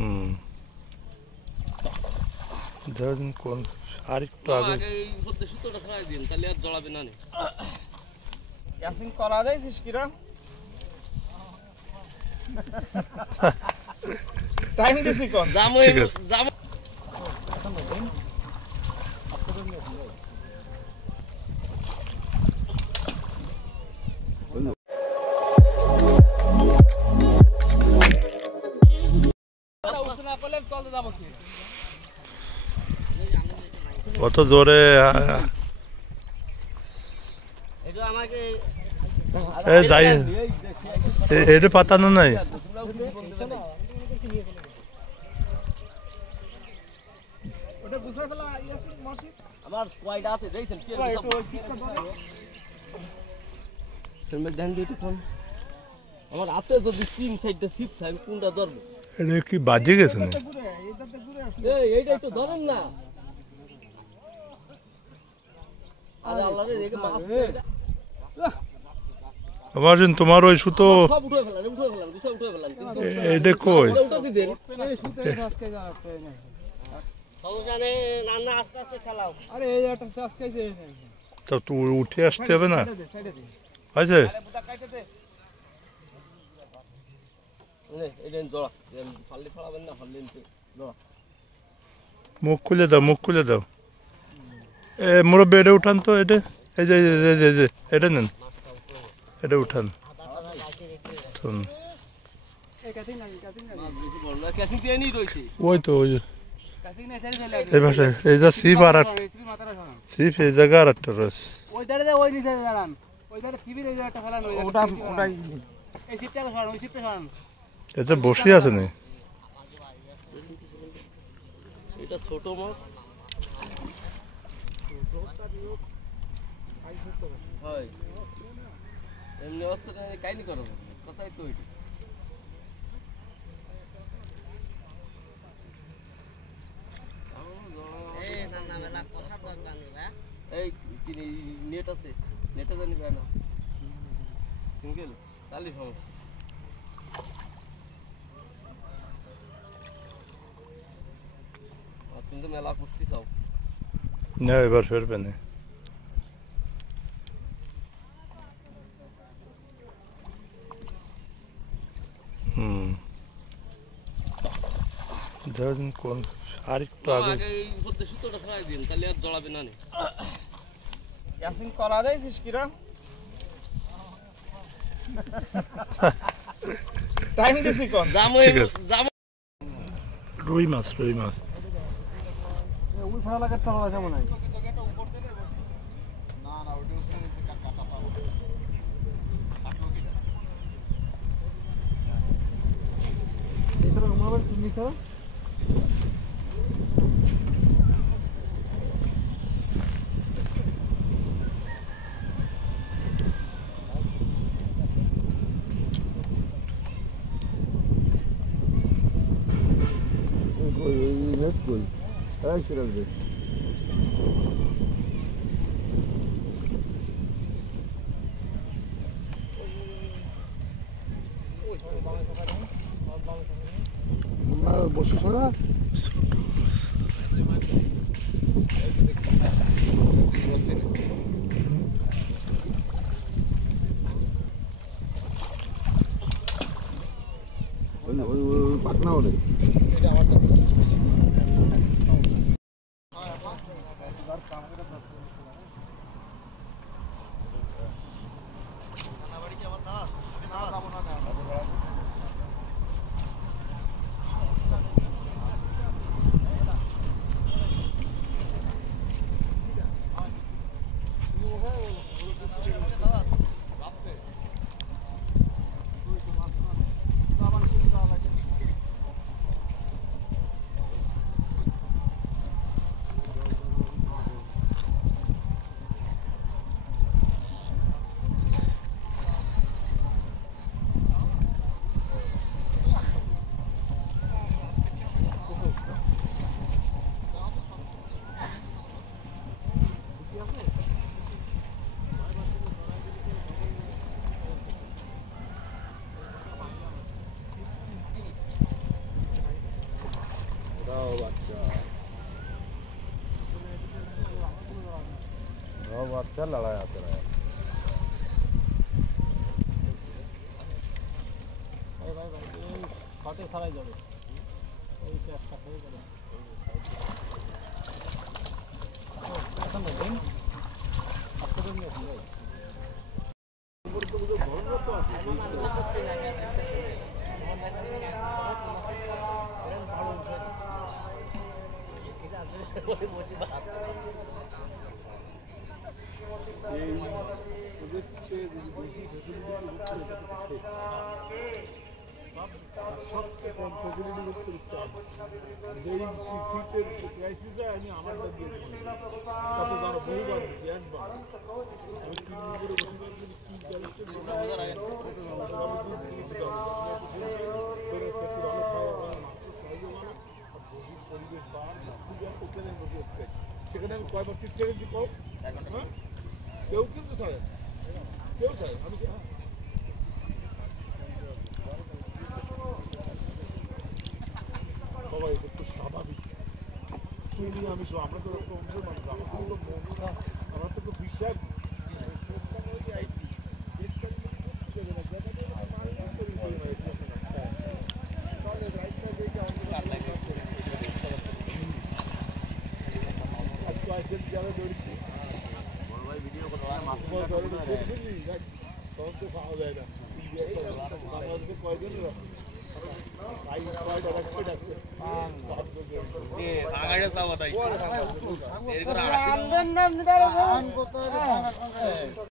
হুম ধরুন কোন আরেকটু আগে এই মধ্যে সুতোটা ছড়াই দিন তাহলে আর জড়াবে না। ক্যাসিং করা যাইছিস কিরা টাইম দিছি কোন জাম ঠিক আছে। জাম অত জোরে যাই এটা পাতানো নাই। আমার কয়টা আছে দেখছেন কি ধ্যান দিয়ে একটু আমার হাতে যদি 3 সাইডটা সিপ থাকে কোনটা ধরবো? এটা কি বাজে গেছে না? এইটা একটু ধরেন না। আরে আল্লাহ রে দেখে মাছ আবার তোমার ওই সুতো সব উঠে ফেলান বিষয় উঠে ফেলান এটা কই উঠে দিবেন সমস্যা নেই নানা আস্তে আস্তে খেলাও। আরে এই একটা চাষ খাইছে তো তুই উঠে আসতে হবে না আছে এটা জড়া ফাললে ফেলাবেন না ফাললে জড়া মুখ খুলে দাও মুরব্বী এটা উঠান তো এটা এই যে এটা নেন এটা উঠান শুন ওই তো ওই এই ভাষায় এই যা সিপ আর সিপ এই জায়গা আর একটা রয়েছে এতে বসে আছে না এটা ছোট মাছ হয় এমনি অস্ত্র কাহিনী করো কথাই তো এটা এই নেট আছে নেটে জানি না সিঙ্গেল তাহলে সমস্যা কিন্তু মেলা কুস্তি চাও না এবার ফেরবে না ধরুন কোন আরেকটু আগে এই মধ্যে সুতোটা ছড়াই দিন তাহলে আর জড়াবে না। ক্যাসিং করা যাইছিস কিরা টাইম দিছি কোন জাম ঠিক আছে। জাম রুই মাছ ওই ফেলা লাগাতে হবে কেমন হয় না না ওটা হচ্ছে কাটা পাবো কাটলো কিটা এইটা মোবাইল তুমি তো let's go. I should have been. বসে সরা পাটনা হলে বাচ্চা লড়াই আছে খাতে ছাড়াই যাবে এই চেষ্টা করে করে এখন দেখেন আপনাদের নিয়ে এখন যাই এই প্রজেক্টে যদি বেশি সবচেয়ে কম ফেসিলিটি করতে হবে যেই সিটের ক্রাইসিস হয় আমি আমারটা দিয়ে দেবো কত জানো বহুবার দিচ্ছি একবার আমি 3 নম্বরে পরিবেশ বা সেখানে আমি কয়বার সিট ছেড়েছি কম কেউ কিন্তু চায় কেউ চায় আমি বাবা এটা তো স্বাভাবিক শুনি আমি আমরা তো একটা অংশ মানুষ আমার তো বিশ্বাস যারা দৌড়ছি ভিডিও তখন তো পাওয়া যায় না কয়জন আগাড়ে যাওয়া তাই